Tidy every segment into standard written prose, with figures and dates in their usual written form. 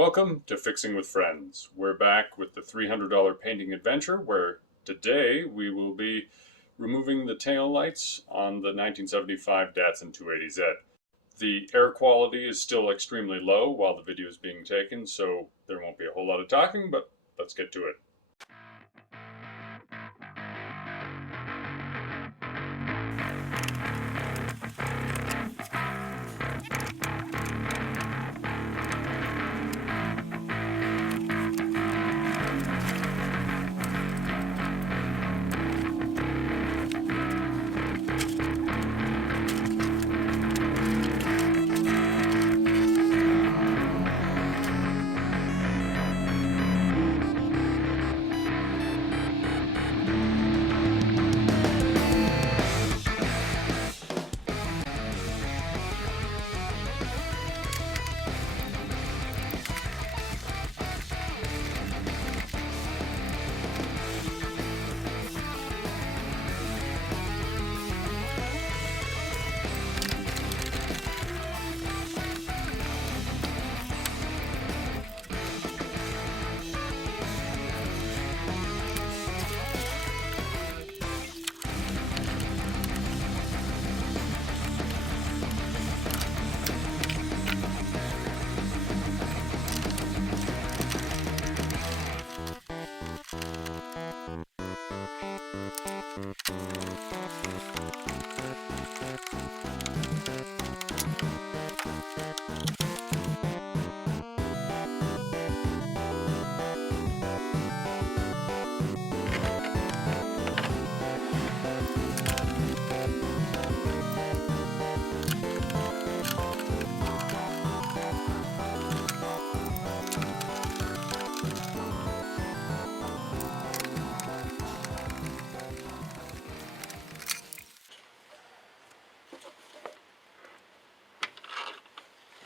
Welcome to Fixing with Friends. We're back with the $300 painting adventure where today we will be removing the tail lights on the 1975 Datsun 280Z. The air quality is still extremely low while the video is being taken, so there won't be a whole lot of talking, but let's get to it.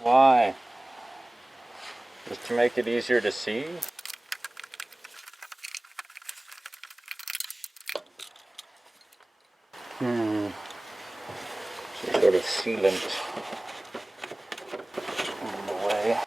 Why? Just to make it easier to see? Some sort of sealant in the way.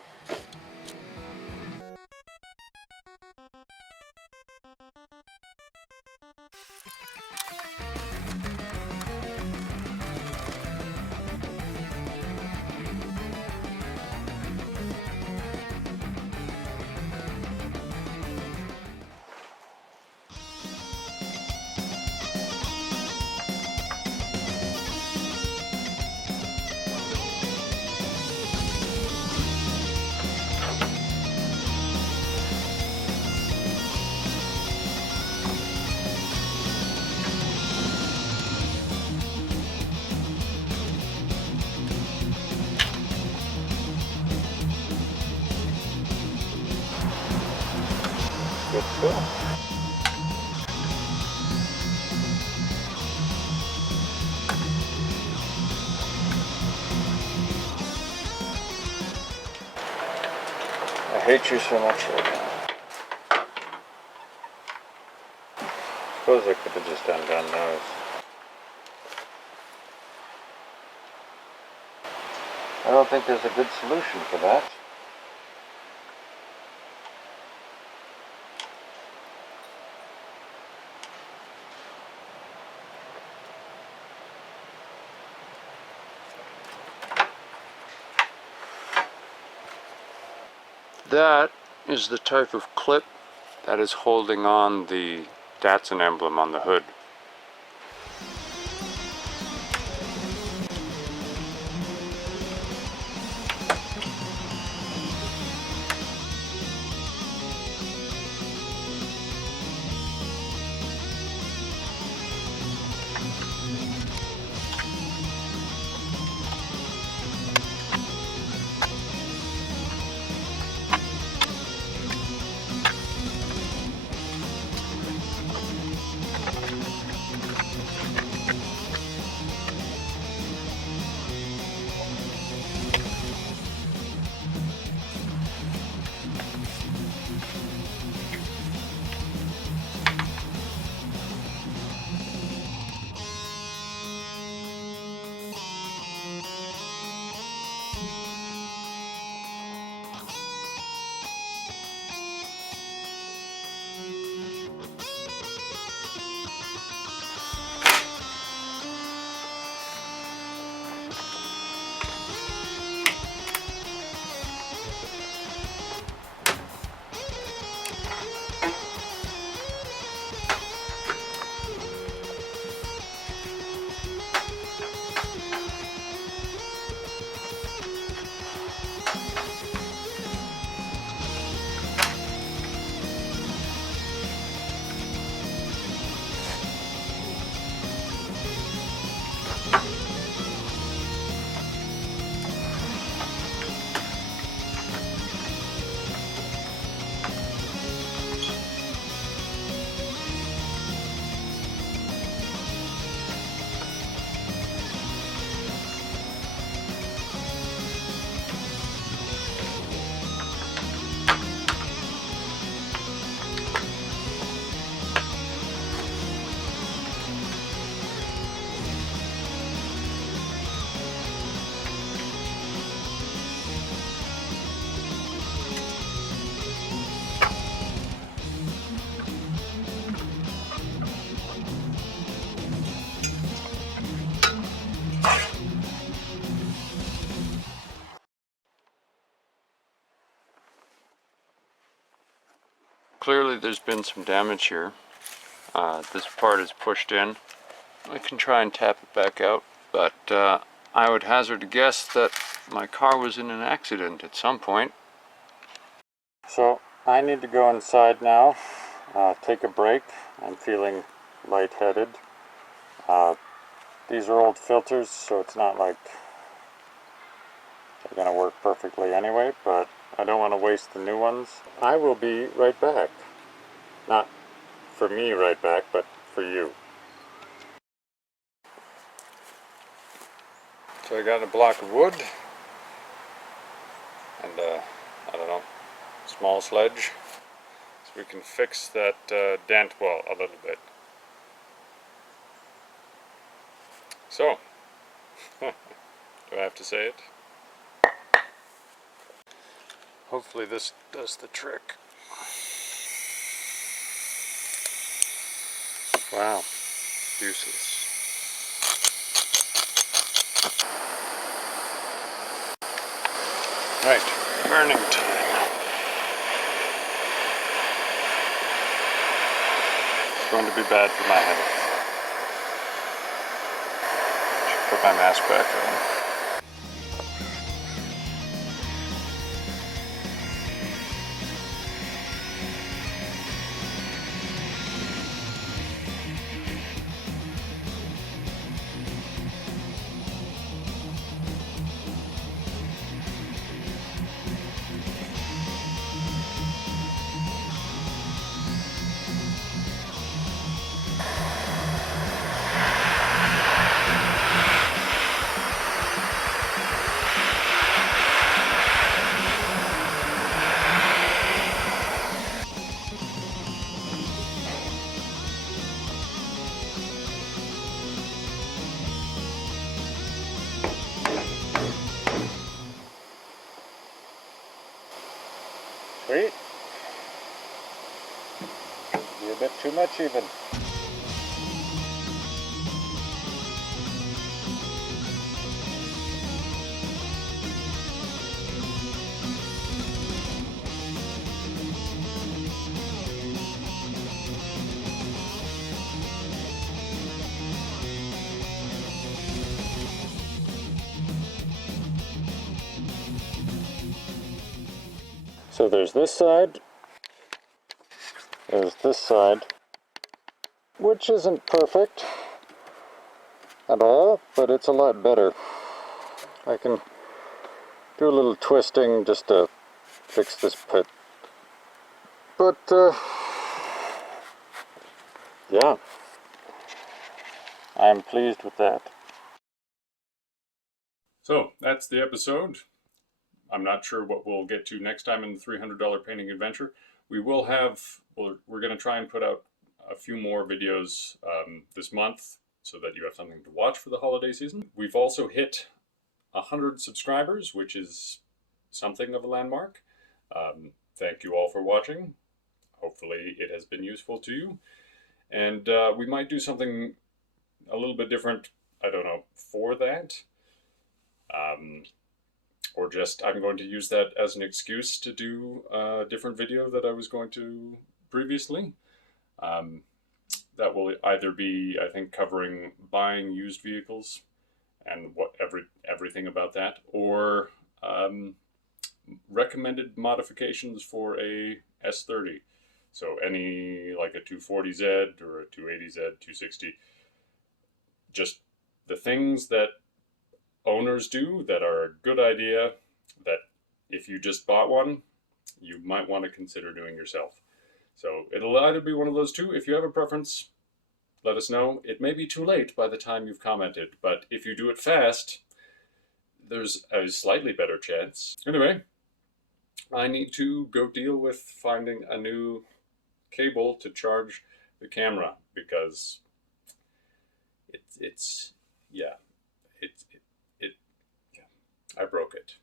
Good stuff. I hate you so much right now. Suppose I could have just undone those. I don't think there's a good solution for that. That is the type of clip that is holding on the Datsun emblem on the hood. clearly there's been some damage here. This part is pushed in. I can try and tap it back out, but I would hazard a guess that my car was in an accident at some point. So I need to go inside now, take a break. I'm feeling lightheaded. These are old filters, so it's not like they're going to work perfectly anyway, but I don't want to waste the new ones. I will be right back. Not for me right back, but for you. So I got a block of wood and I don't know, small sledge, so we can fix that dent, well, a little bit. So, do I have to say it? Hopefully this does the trick. Wow, useless. Right, burning time. It's going to be bad for my health. Should put my mask back on. Sweet. Be a bit too much even. So there's this side, there's this side, which isn't perfect at all, but it's a lot better. I can do a little twisting just to fix this pit. But, yeah, I'm pleased with that. So that's the episode. I'm not sure what we'll get to next time in the $300 painting adventure. We will have, we're going to try and put out a few more videos this month so that you have something to watch for the holiday season. We've also hit 100 subscribers, which is something of a landmark. Thank you all for watching. Hopefully it has been useful to you. And we might do something a little bit different, I don't know, for that. Or just, I'm going to use that as an excuse to do a different video that I was going to previously. That will either be, I think, covering buying used vehicles and what everything about that, or recommended modifications for a S30. So any, like a 240Z or a 280Z, 260, just the things that owners do that are a good idea, that if you just bought one, you might want to consider doing yourself. So it'll either be one of those two. If you have a preference, let us know. It may be too late by the time you've commented, but if you do it fast, there's a slightly better chance. Anyway, I need to go deal with finding a new cable to charge the camera, because I broke it.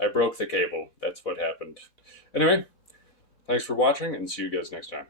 I broke the cable. That's what happened. Anyway, thanks for watching, and see you guys next time.